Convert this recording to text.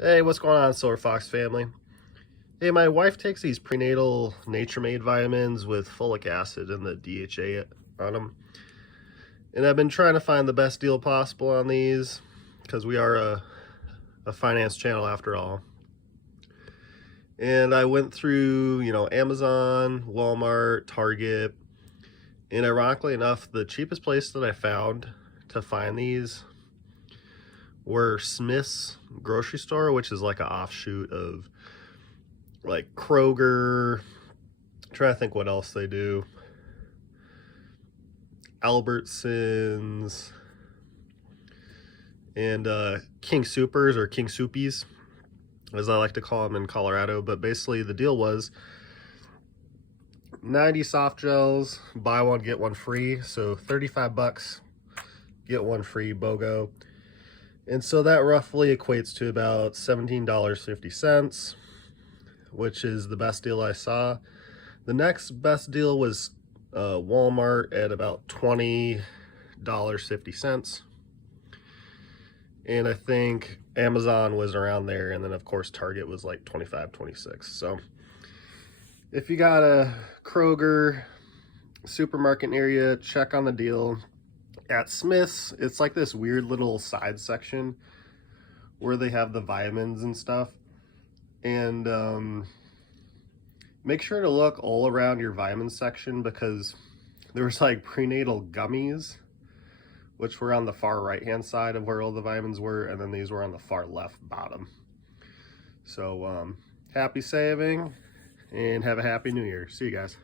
Hey, what's going on, Silver Fox family? Hey, my wife takes these prenatal Naturemade vitamins with folic acid and the DHA on them. And I've been trying to find the best deal possible on these because we are a finance channel after all. And I went through, Amazon, Walmart, Target, and ironically enough, the cheapest place that I found to find these were Smith's grocery store, which is like an offshoot of like Kroger. I'm trying to think what else they do. Albertsons and King Supers, or King Soupies, as I like to call them in Colorado. But basically the deal was 90 soft gels, buy one get one free, so 35 bucks, get one free, BOGO. And so that roughly equates to about $17.50, which is the best deal I saw. The next best deal was Walmart at about $20.50. And I think Amazon was around there, and then of course Target was like 25, 26. So if you got a Kroger supermarket area, check on the deal. At Smith's, it's like this weird little side section where they have the vitamins and stuff. And make sure to look all around your vitamin section, because there was like prenatal gummies, which were on the far right hand side of where all the vitamins were, and then these were on the far left bottom. So happy saving and have a happy new year. See you guys.